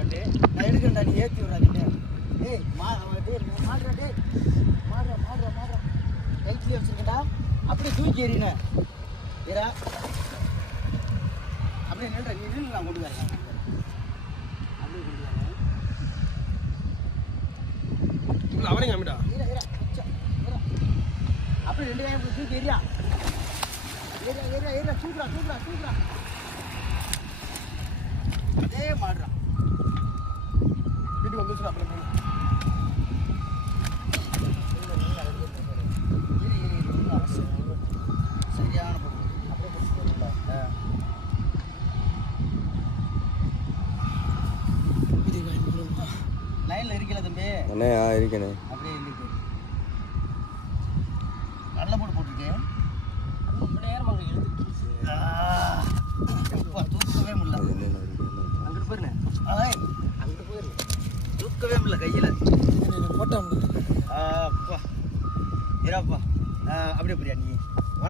மாட்டே நான் எடுக்கிறேன்டா நீ ஏற்றி விட்றாங்க டேய் மாடுறா டேய் மாடுறா கைட்லேயே வச்சுருக்கேன்டா அப்படியே தூக்கி எறினேன் ஏரா அப்படியே நில்ற நீ நின்று நான் கொண்டு வரேன் அப்படியே கொண்டு வரேன் அவரே காமிடா அப்படியே 2 கையை தூக்கி எறியா ஏறா தூக்குறா அதே மாடுறா வீட்டுக்கு வந்து அப்புறம் சரியான லைன்ல இருக்கல தம்பி அண்ணே இருக்கேனே அப்படியே இருக்கு கடலை போட்டு போட்டிருக்கேன் ரொம்ப நேரம் அங்கே தூக்கவே முடியல அங்கிட்டு போயிருந்தேன் அங்கிட்டு போயிரு தூக்கவே முடியல கையில் போட்டா அப்பா இராப்பா அப்படியே புரியா நீ